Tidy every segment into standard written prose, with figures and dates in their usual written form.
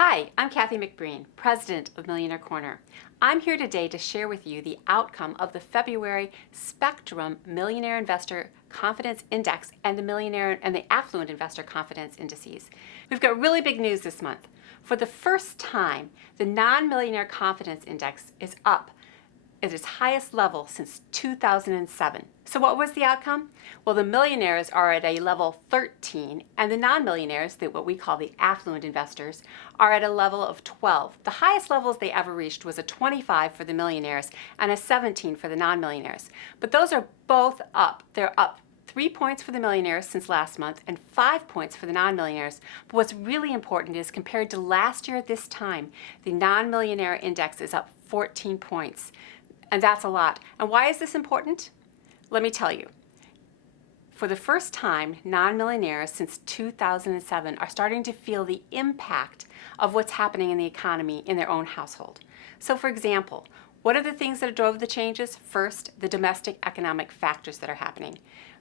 Hi, I'm Cathy McBreen, President of Millionaire Corner. I'm here today to share with you the outcome of the February Spectrum Millionaire Investor Confidence Index and the Millionaire and the Affluent Investor Confidence Indices. We've got really big news this month. For the first time, the Non-Millionaire Confidence Index is up at its highest level since 2007. So what was the outcome? Well, the millionaires are at a level 13, and the non-millionaires, what we call the affluent investors, are at a level of 12. The highest levels they ever reached was a 25 for the millionaires and a 17 for the non-millionaires. But those are both up. They're up 3 points for the millionaires since last month and 5 points for the non-millionaires. But what's really important is compared to last year at this time, the non-millionaire index is up 14 points. And that's a lot. And why is this important? Let me tell you. For the first time, non-millionaires since 2007 are starting to feel the impact of what's happening in the economy in their own household. So for example, what are the things that drove the changes? First, the domestic economic factors that are happening.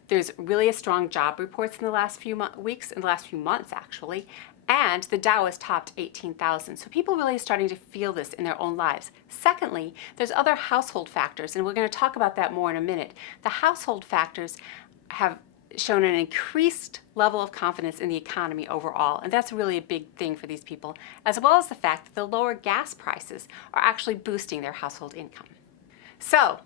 There's really a strong job reports in the last few weeks, in the last few months actually, and the Dow has topped 18,000. So people really are starting to feel this in their own lives. Secondly, there's other household factors, and we're going to talk about that more in a minute. The household factors have shown an increased level of confidence in the economy overall, and that's really a big thing for these people, as well as the fact that the lower gas prices are actually boosting their household income. So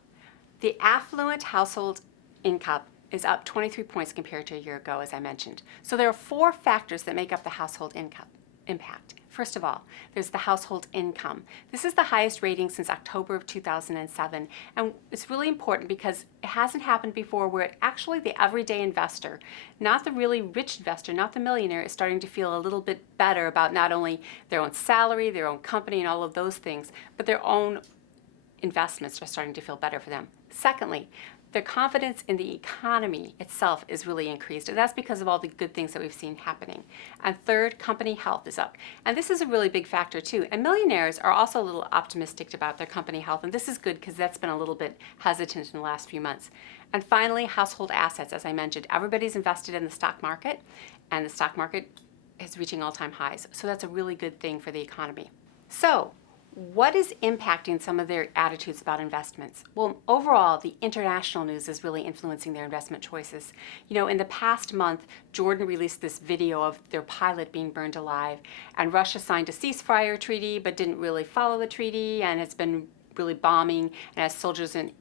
the affluent household income is up 23 points compared to a year ago, as I mentioned. So there are 4 factors that make up the household income impact. First of all, there's the household income. This is the highest rating since October of 2007, and it's really important because it hasn't happened before where actually the everyday investor, not the really rich investor, not the millionaire, is starting to feel a little bit better about not only their own salary, their own company, and all of those things, but their own investments are starting to feel better for them. Secondly, their confidence in the economy itself is really increased, and that's because of all the good things that we've seen happening. And third, company health is up. And this is a really big factor too. And millionaires are also a little optimistic about their company health, and this is good because that's been a little bit hesitant in the last few months. And finally, household assets, as I mentioned. Everybody's invested in the stock market, and the stock market is reaching all-time highs. So that's a really good thing for the economy. So, what is impacting some of their attitudes about investments? Well, overall, the international news is really influencing their investment choices. You know, in the past month, Jordan released this video of their pilot being burned alive, and Russia signed a ceasefire treaty but didn't really follow the treaty, and it's been really bombing and has soldiers in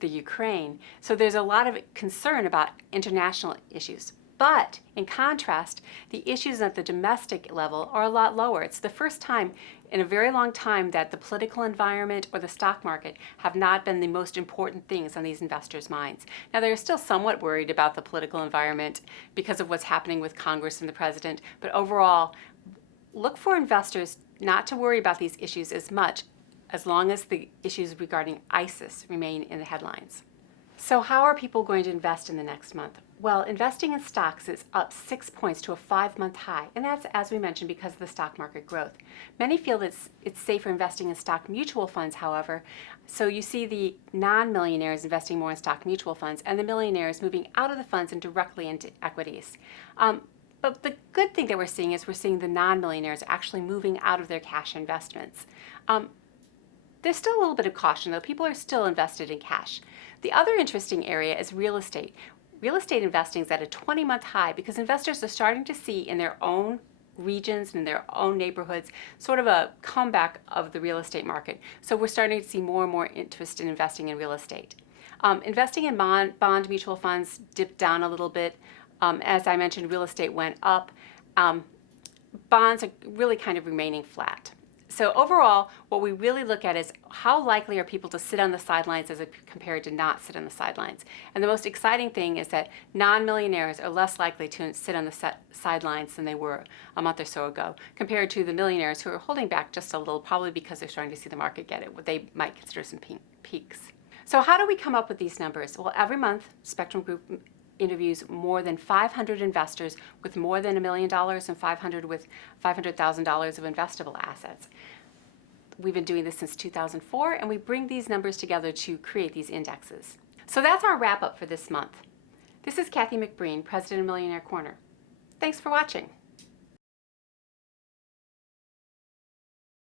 the Ukraine. So there's a lot of concern about international issues. But in contrast, the issues at the domestic level are a lot lower. It's the first time in a very long time that the political environment or the stock market have not been the most important things on these investors' minds. Now, they're still somewhat worried about the political environment because of what's happening with Congress and the president, but overall, look for investors not to worry about these issues as much as long as the issues regarding ISIS remain in the headlines. So how are people going to invest in the next month? Well, investing in stocks is up 6 points to a 5-month high, and that's, as we mentioned, because of the stock market growth. Many feel that it's safer investing in stock mutual funds, however. So you see the non-millionaires investing more in stock mutual funds, and the millionaires moving out of the funds and directly into equities. But the good thing that we're seeing is we're seeing the non-millionaires actually moving out of their cash investments. There's still a little bit of caution, though. People are still invested in cash. The other interesting area is real estate. Real estate investing is at a 20-month high because investors are starting to see in their own regions and in their own neighborhoods sort of a comeback of the real estate market. So we're starting to see more and more interest in investing in real estate. Investing in bond mutual funds dipped down a little bit. As I mentioned, real estate went up. Bonds are really kind of remaining flat. So overall, what we really look at is how likely are people to sit on the sidelines as compared to not sit on the sidelines. And the most exciting thing is that non-millionaires are less likely to sit on the sidelines than they were a month or so ago, compared to the millionaires who are holding back just a little, probably because they're starting to see the market get it, what they might consider some peaks. So how do we come up with these numbers? Well, every month, Spectrum Group interviews more than 500 investors with more than $1 million and 500 with $500,000 of investable assets. We've been doing this since 2004, and we bring these numbers together to create these indexes. So that's our wrap up for this month. This is Cathy McBreen, President of Millionaire Corner. Thanks for watching.